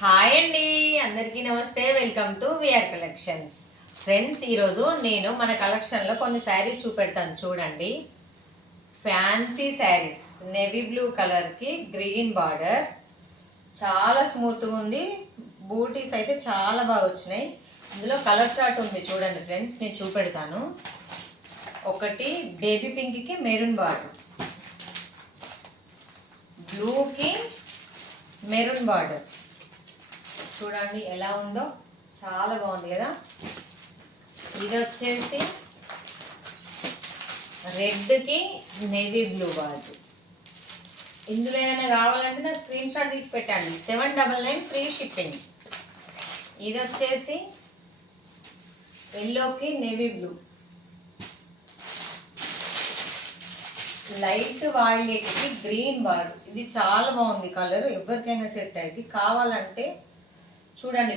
Hi అండి, అందరికీ నమస్తే. Welcome to VR collections. Friends, ఈరోజు నేను మన కలెక్షన్లో కొన్ని శారీస్ చూపెడతాను చూడండి. ఫ్యాన్సీ శారీస్, నేవీ బ్లూ కలర్కి గ్రీన్ బార్డర్, చాలా స్మూత్గా ఉంది. బూటీస్ అయితే చాలా బాగా వచ్చినాయి. ఇందులో కలర్ చార్ట్ ఉంది చూడండి ఫ్రెండ్స్, నేను చూపెడతాను. ఒకటి బేబీ పింక్కి మెరూన్ బార్డర్, బ్లూకి మెరూన్ బార్డర్ చూడండి ఎలా ఉందో, చాలా బాగుంది కదా. ఇది వచ్చేసి రెడ్కి నేవీ బ్లూ బార్డర్. ఇందులో ఏమైనా కావాలంటే నా స్క్రీన్ షాట్ తీసి పెట్టండి. 799 ఫ్రీ షిప్పింగ్. ఇది వచ్చేసి ఎల్లోకి నేవీ బ్లూ, లైట్ వాయిలెట్కి గ్రీన్ బార్డర్. ఇది చాలా బాగుంది కలర్, ఎవరికైనా సెట్ అయింది. కావాలంటే చూడండి.